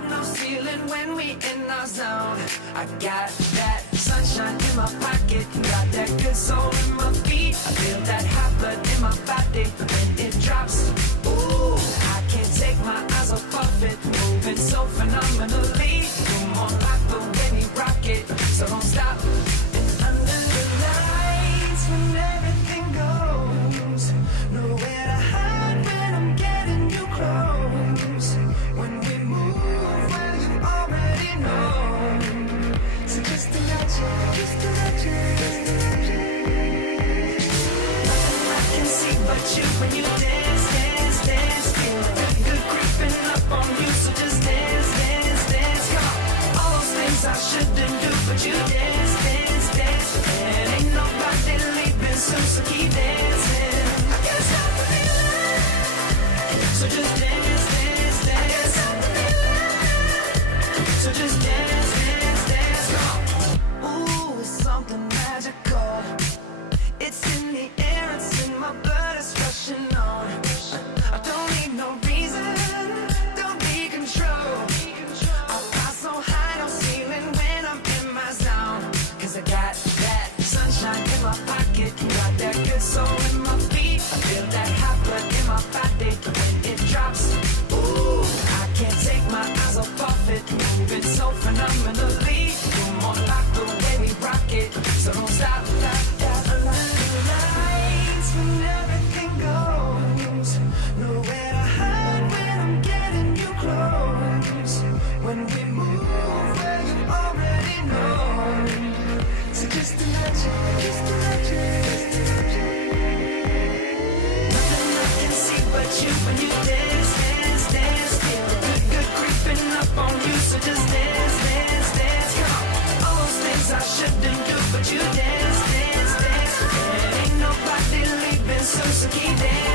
up no ceiling when we in our zone. I got that sunshine in my pocket, got that good soul in my feet. I feel that hot blood in my body when it drops. Ooh, I can't take my eyes off of it, moving so phenomenally. Come on, like the way we rock it, so don't stop. And under the lights, when everything goes, nowhere to hide when I'm getting you close. When we move, well, you already know. So just imagine, just imagine, just imagine. Nothing I can see but you when you dance, dance, dance. Feel good, good creeping up on you, so just dance, dance, dance. Come on, all those things I shouldn't do, but you dance, dance, dance. And ain't nobody leaving soon, so keep dancing. I can't stop the feeling, so just dance, dance, dance. I can't stop the feeling, so just dance, dance, dance. Come on. Ooh, it's something magical. It's in the air, it's in my blood, it's rushing on. I don't need no reason, don't be control. I fly so high, no ceiling when I'm in my zone. Cause I got that sunshine in my pocket, got that good soul in my feet. I feel that hot blood in my body when it drops. Ooh, I can't take my eyes off of it, moving so phenomenally. Come on, like the way we rock it, so don't stop. Lights when everything goes, nowhere to hide when I'm getting you close. When we move, well, you already know. So just imagine, just imagine, just imagine. Nothing I can see but you when you dance, dance, dance. Feel good, good creeping up on you, so just dance, dance, dance. Come on, all those things I shouldn't do, but you dance, dance, dance. And ain't nobody leaving soon, so keep dancing.